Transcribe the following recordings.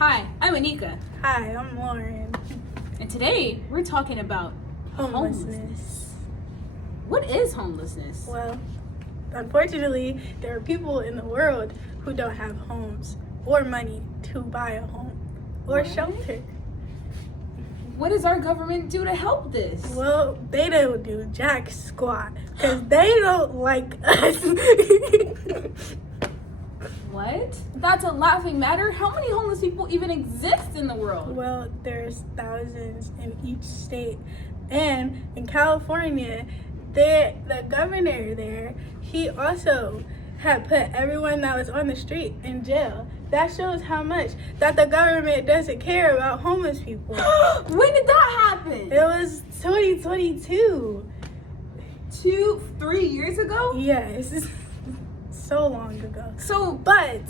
Hi, I'm Anika, Hi, I'm Lauren. and today we're talking about Homelessness. What is homelessness? Well, unfortunately, there are people in the world who don't have homes or money to buy a home or What? shelter. What does our government do to help this? Well, they don't do jack squat because they don't like us. What? That's a laughing matter. How many homeless people even exist in the world? Well, there's thousands in each state. And in California, the governor there, he also had put everyone that was on the street in jail. That shows how much that the government doesn't care about homeless people. When did that happen? It was 2022. 3 years ago? Yes, so long ago. So, But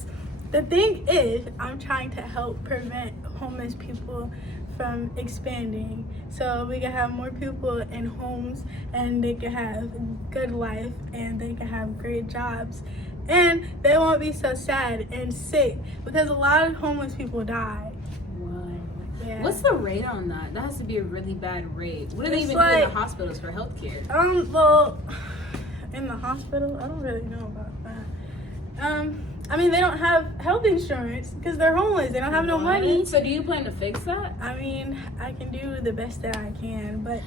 the thing is, I'm trying to help prevent homeless people from expanding so we can have more people in homes and they can have good life and they can have great jobs and they won't be so sad and sick because a lot of homeless people die. Yeah. what's the rate on that? That has to be a really bad rate. What do they It's even do in like- the hospitals for healthcare? Well, in the hospital, I don't really know about that. I mean, they don't have health insurance because they're homeless. They don't have no money. So do you plan to fix that? I mean, I can do the best that I can, but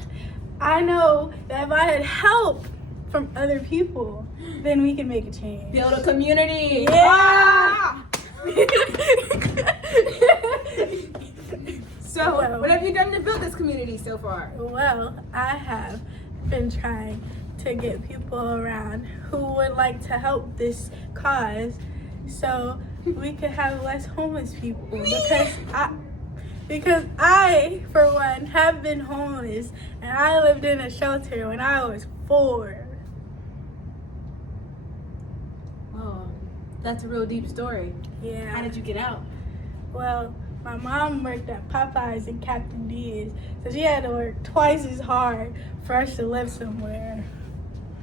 I know that if I had help from other people, then we can make a change. Build a community. Yeah. So, Well. what have you done to build this community so far? Well, I have been trying to get people around who would like to help this cause so we could have less homeless people because I, for one, have been homeless and I lived in a shelter when I was 4. Oh, that's a real deep story. Yeah. How did you get out? Well, my mom worked at Popeyes and Captain D's, so she had to work twice as hard for us to live somewhere.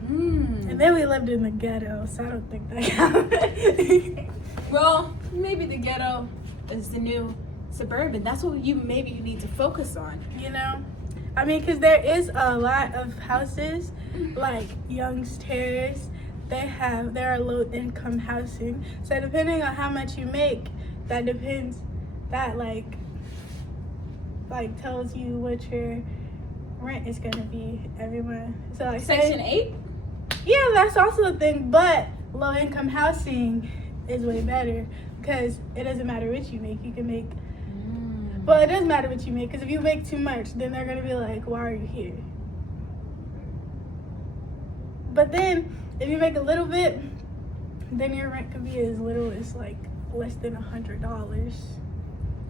And then we lived in the ghetto, so I don't think that counts. Well, maybe the ghetto is the new suburban. That's what you need to focus on. You know? I mean, because there is a lot of houses, like Young's Terrace, there are low-income housing. So depending on how much you make, that depends, that like tells you what your rent is going to be every month. So like Section 8? Yeah, that's also a thing, but low-income housing is way better because it doesn't matter what you make. You can make, well, it does matter what you make because if you make too much, then they're going to be like, why are you here? But then, if you make a little bit, then your rent could be as little as like less than $100.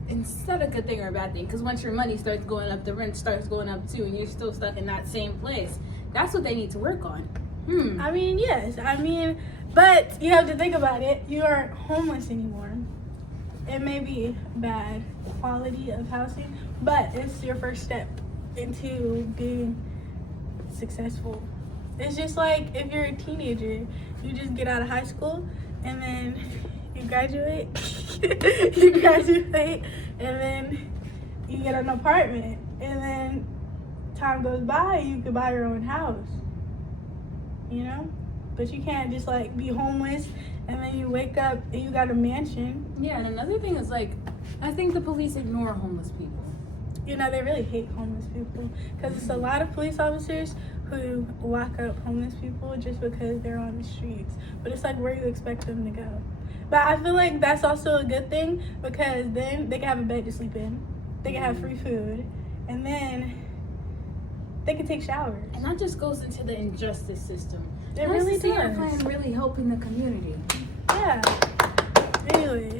It's not a good thing or a bad thing, because once your money starts going up, the rent starts going up too, and you're still stuck in that same place. That's what they need to work on. I mean, yes. But you have to think about it. You aren't homeless anymore. It may be bad quality of housing, but it's your first step into being successful. It's just like if you're a teenager, you just get out of high school and then you graduate, and then you get an apartment, and then time goes by, you can buy your own house. You know? But you can't just like be homeless and then you wake up and you got a mansion. Yeah, and another thing is like, I think the police ignore homeless people. You know, they really hate homeless people because it's a lot of police officers who lock up homeless people just because they're on the streets. But it's like, where you expect them to go? But I feel like that's also a good thing because then they can have a bed to sleep in, they can have free food, and then they can take showers. And that just goes into the injustice system. It really does. I am really helping the community. Yeah. Anyways,